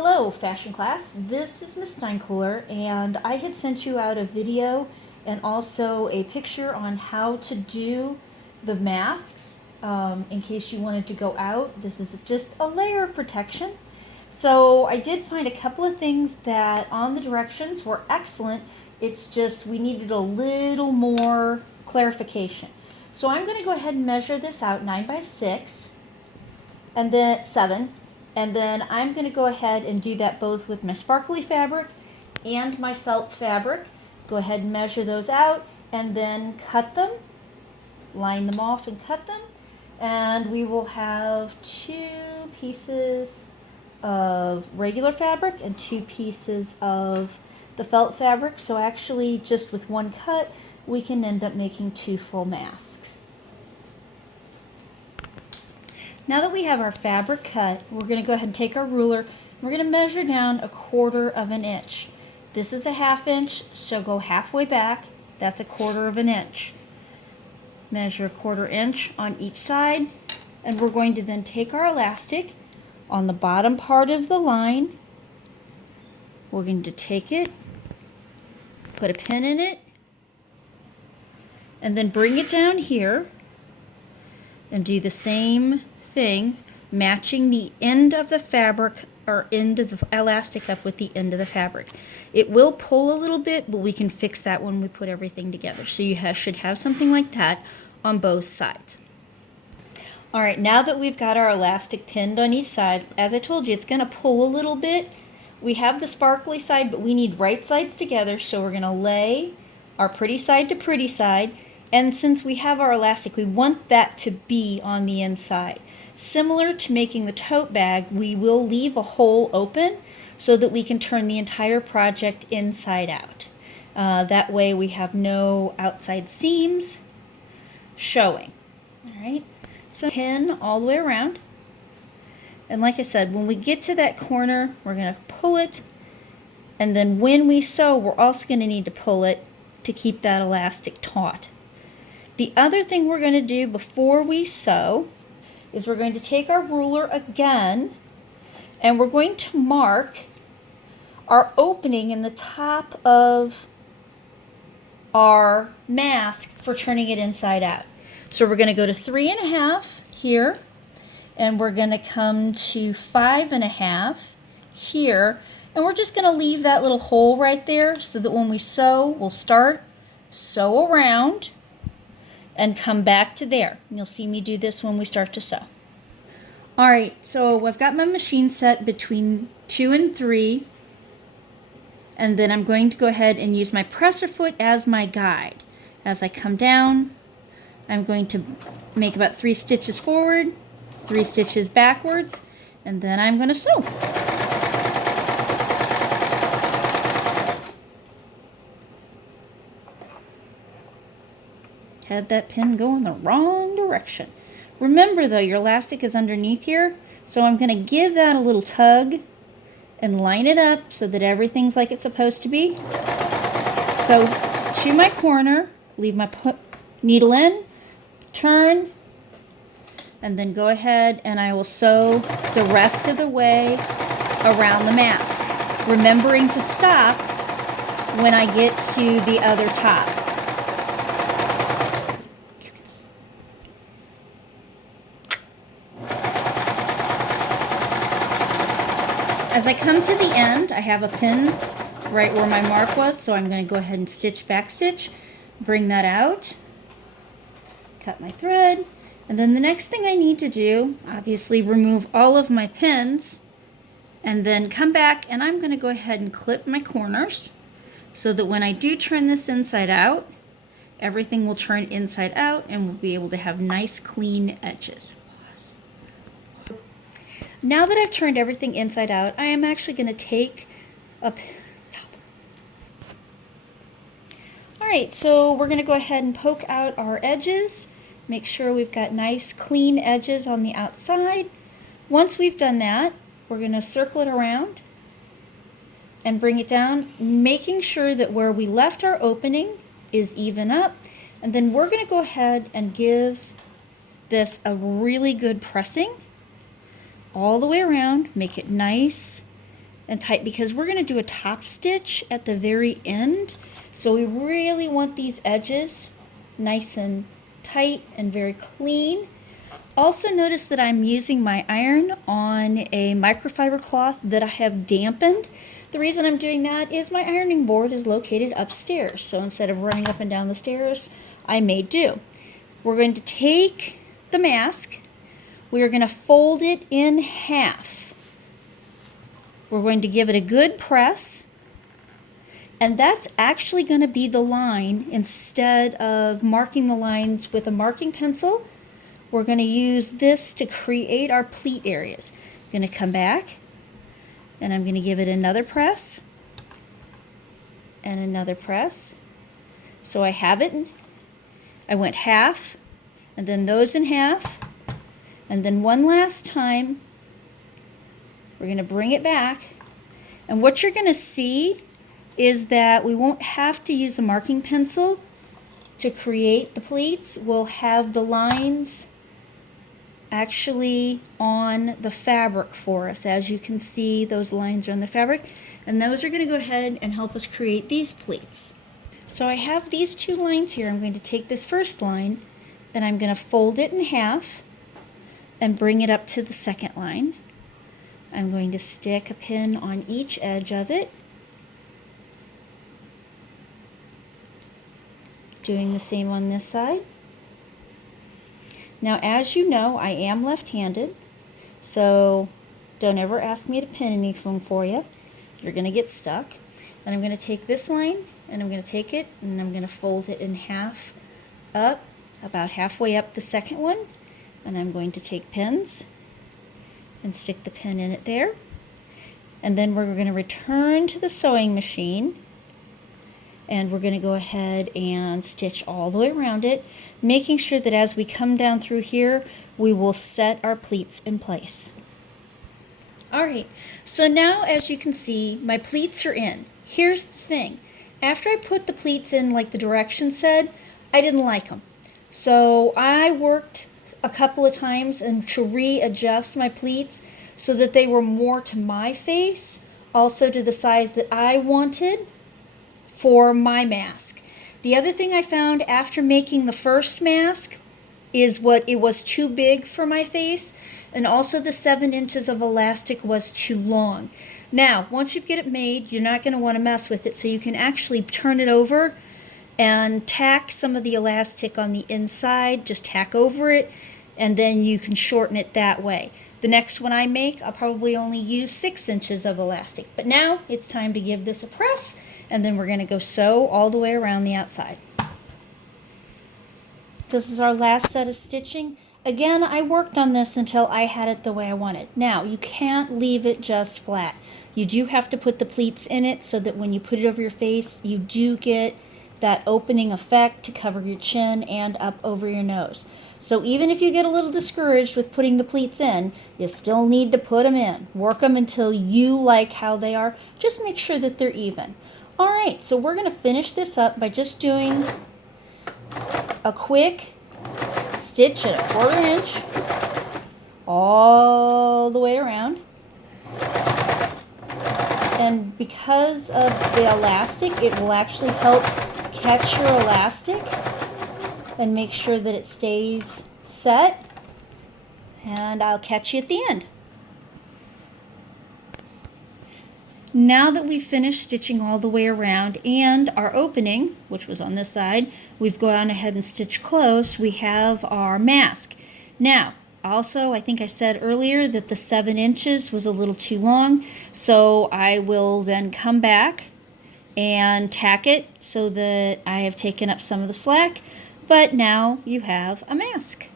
Hello, fashion class. This is Miss Steinkuhler, and I had sent you out a video and also a picture on how to do the masks in case you wanted to go out. This is just a layer of protection. So I did find a couple of things that on the directions were excellent. It's just we needed a little more clarification. So I'm going to go ahead and measure this out 9 by 6 and then 7. And then I'm going to go ahead and do that both with my sparkly fabric and my felt fabric. Go ahead and measure those out and then cut them, line them off and cut them. And we will have 2 pieces of regular fabric and 2 pieces of the felt fabric. So actually just with one cut, we can end up making 2 full masks. Now that we have our fabric cut, we're going to go ahead and take our ruler. We're going to measure down 1/4 of an inch. This is a 1/2 inch, so go halfway back. That's 1/4 of an inch. Measure 1/4 inch on each side, and we're going to then take our elastic on the bottom part of the line. We're going to take it, put a pin in it, and then bring it down here and do the same thing, matching the end of the fabric or end of the elastic up with the end of the fabric. It will pull a little bit, but we can fix that when we put everything together. So you should have something like that on both sides. All right, now that we've got our elastic pinned on each side, as I told you, it's going to pull a little bit. We have the sparkly side, but we need right sides together, so we're going to lay our pretty side to pretty side. And since we have our elastic, we want that to be on the inside. Similar to making the tote bag, we will leave a hole open so that we can turn the entire project inside out. That way we have no outside seams showing. All right, so pin all the way around. And like I said, when we get to that corner, we're going to pull it. And then when we sew, we're also going to need to pull it to keep that elastic taut. The other thing we're going to do before we sew is we're going to take our ruler again and we're going to mark our opening in the top of our mask for turning it inside out. So we're going to go to 3.5 here, and we're going to come to 5.5 here, and we're just going to leave that little hole right there so that when we sew, we'll sew around and come back to there. You'll see me do this when we start to sew. All right, so I've got my machine set between 2 and 3, and then I'm going to go ahead and use my presser foot as my guide. As I come down, I'm going to make about 3 stitches forward, 3 stitches backwards, and then I'm going to sew. Had that pin go in the wrong direction. Remember though, your elastic is underneath here, so I'm going to give that a little tug and line it up so that everything's like it's supposed to be. So to my corner, leave my needle in, turn, and then go ahead and I will sew the rest of the way around the mask, remembering to stop when I get to the other top. As I come to the end, I have a pin right where my mark was, so I'm going to go ahead and stitch, back stitch, bring that out, cut my thread, and then the next thing I need to do, obviously remove all of my pins, and then come back and I'm going to go ahead and clip my corners so that when I do turn this inside out, everything will turn inside out and we'll be able to have nice clean edges. Now that I've turned everything inside out, I am actually going to take a stop. All right, so we're going to go ahead and poke out our edges. Make sure we've got nice clean edges on the outside. Once we've done that, we're going to circle it around and bring it down, making sure that where we left our opening is even up. And then we're going to go ahead and give this a really good pressing all the way around, make it nice and tight because we're going to do a top stitch at the very end. So we really want these edges nice and tight and very clean. Also notice that I'm using my iron on a microfiber cloth that I have dampened. The reason I'm doing that is my ironing board is located upstairs. So instead of running up and down the stairs, I made do. We're going to take the mask. We are going to fold it in half. We're going to give it a good press. And that's actually going to be the line. Instead of marking the lines with a marking pencil, we're going to use this to create our pleat areas. I'm going to come back and I'm going to give it another press and another press. So I have it. I went half and then those in half, and then one last time we're going to bring it back. And what you're going to see is that we won't have to use a marking pencil to create the pleats. We'll have the lines actually on the fabric for us. As you can see, those lines are on the fabric, and those are going to go ahead and help us create these pleats. So I have these two lines here. I'm going to take this first line and I'm going to fold it in half and bring it up to the second line. I'm going to stick a pin on each edge of it. Doing the same on this side. Now, as you know, I am left-handed, so don't ever ask me to pin anything for you. You're going to get stuck. And I'm going to take this line, and I'm going to take it, and I'm going to fold it in half up, about halfway up the second one. And I'm going to take pins and stick the pin in it there. And then we're going to return to the sewing machine, and we're going to go ahead and stitch all the way around it, making sure that as we come down through here, we will set our pleats in place. Alright, so now as you can see, my pleats are in. Here's the thing. After I put the pleats in like the directions said, I didn't like them. So I worked a couple of times and to readjust my pleats so that they were more to my face, also to the size that I wanted for my mask. The other thing I found after making the first mask is it was too big for my face, and also the 7 inches of elastic was too long. Now, once you get it made, you're not going to want to mess with it, so you can actually turn it over and tack some of the elastic on the inside, just tack over it, and then you can shorten it that way. The next one I make, I'll probably only use 6 inches of elastic. But now it's time to give this a press, and then we're going to go sew all the way around the outside. This is our last set of stitching. Again, I worked on this until I had it the way I wanted. Now, you can't leave it just flat. You do have to put the pleats in it so that when you put it over your face, you do get that opening effect to cover your chin and up over your nose. So even if you get a little discouraged with putting the pleats in, you still need to put them in. Work them until you like how they are. Just make sure that they're even. All right, so we're going to finish this up by just doing a quick stitch at a 1/4 inch all the way around. And because of the elastic, it will actually help catch your elastic and make sure that it stays set. And I'll catch you at the end. Now that we've finished stitching all the way around and our opening, which was on this side, we've gone ahead and stitched close, we have our mask. Now, also, I think I said earlier that the 7 inches was a little too long, so I will then come back and tack it so that I have taken up some of the slack, but now you have a mask.